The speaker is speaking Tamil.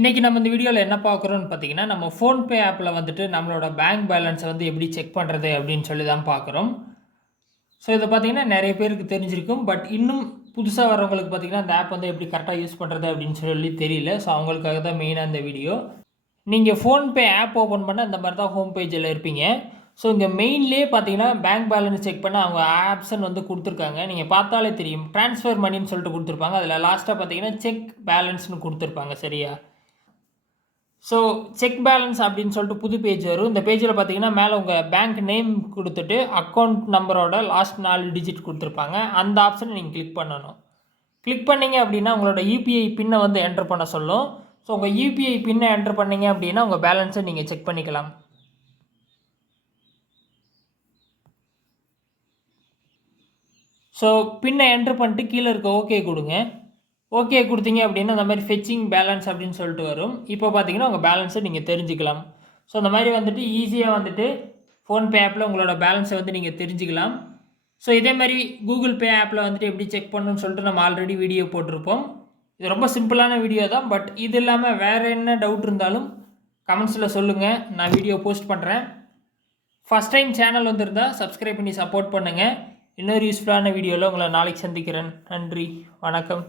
இன்றைக்கி நம்ம இந்த வீடியோவில் என்ன பார்க்குறோன்னு பார்த்தீங்கன்னா, நம்ம ஃபோன்பே ஆப்பில் வந்துட்டு நம்மளோட பேங்க் பேலன்ஸை வந்து எப்படி செக் பண்ணுறது அப்படின்னு சொல்லி தான் பார்க்குறோம். ஸோ இதை பார்த்தீங்கன்னா நிறைய பேருக்கு தெரிஞ்சிருக்கும். பட் இன்னும் புதுசாக வரவங்களுக்கு பார்த்தீங்கன்னா, அந்த ஆப் வந்து எப்படி கரெக்டாக யூஸ் பண்ணுறது அப்படின்னு சொல்லி தெரியல. ஸோ அவங்களுக்காக தான் மெயினாக இந்த வீடியோ. நீங்கள் ஃபோன்பே ஆப் ஓப்பன் பண்ண இந்த மாதிரி தான் ஹோம் பேஜில் இருப்பீங்க. ஸோ இங்கே மெயின்லேயே பார்த்தீங்கன்னா பேங்க் பேலன்ஸ் செக் பண்ண அவங்க ஆப்ஷன் வந்து கொடுத்துருக்காங்க. நீங்கள் பார்த்தாலே தெரியும். ட்ரான்ஸ்ஃபர் மணின்னு சொல்லிட்டு கொடுத்துருப்பாங்க. அதில் லாஸ்ட்டாக பார்த்தீங்கன்னா செக் பேலன்ஸ்னு கொடுத்துருப்பாங்க. சரியா? ஸோ செக் பேலன்ஸ் அப்படின்னு சொல்லிட்டு புது பேஜ் வரும். இந்த பேஜில் பார்த்தீங்கன்னா மேலே உங்கள் பேங்க் நேம் கொடுத்துட்டு அக்கௌண்ட் நம்பரோட லாஸ்ட் 4 டிஜிட் கொடுத்துருப்பாங்க. அந்த ஆப்ஷனை நீங்கள் கிளிக் பண்ணணும். கிளிக் பண்ணிங்க அப்படின்னா உங்களோட யூபிஐ பின்னை வந்து என்டர் பண்ண சொல்லும். ஸோ உங்கள் யூபிஐ பின்னை என்டர் பண்ணிங்க அப்படின்னா உங்கள் பேலன்ஸை நீங்கள் செக் பண்ணிக்கலாம். ஸோ பின்னை என்டர் பண்ணிட்டு கீழே இருக்க ஓகே கொடுங்க. ஓகே கொடுத்தீங்க அப்படின்னா இந்த மாதிரி ஃபெச்சிங் பேலன்ஸ் அப்படின்னு சொல்லிட்டு வரும். இப்போ பார்த்தீங்கன்னா உங்கள் பேலன்ஸை நீங்கள் தெரிஞ்சுக்கலாம். ஸோ இந்த மாதிரி வந்துட்டு ஈஸியாக வந்துட்டு ஃபோன்பே ஆப்பில் உங்களோட பேலன்ஸை வந்து நீங்கள் தெரிஞ்சுக்கலாம். ஸோ இதே மாதிரி கூகுள் பே ஆப்பில் வந்துட்டு எப்படி செக் பண்ணணும்னு சொல்லிட்டு நம்ம ஆல்ரெடி வீடியோ போட்டிருப்போம். இது ரொம்ப சிம்பிளான வீடியோ தான். பட் இது இல்லாமல் வேறு என்ன டவுட் இருந்தாலும் கமெண்ட்ஸில் சொல்லுங்கள். நான் வீடியோ போஸ்ட் பண்ணுறேன். ஃபஸ்ட் டைம் சேனல் வந்திருந்தால் சப்ஸ்கிரைப் பண்ணி சப்போர்ட் பண்ணுங்கள். இன்னொரு யூஸ்ஃபுல்லான வீடியோவில் உங்களை நாளைக்கு சந்திக்கிறேன். நன்றி, வணக்கம்.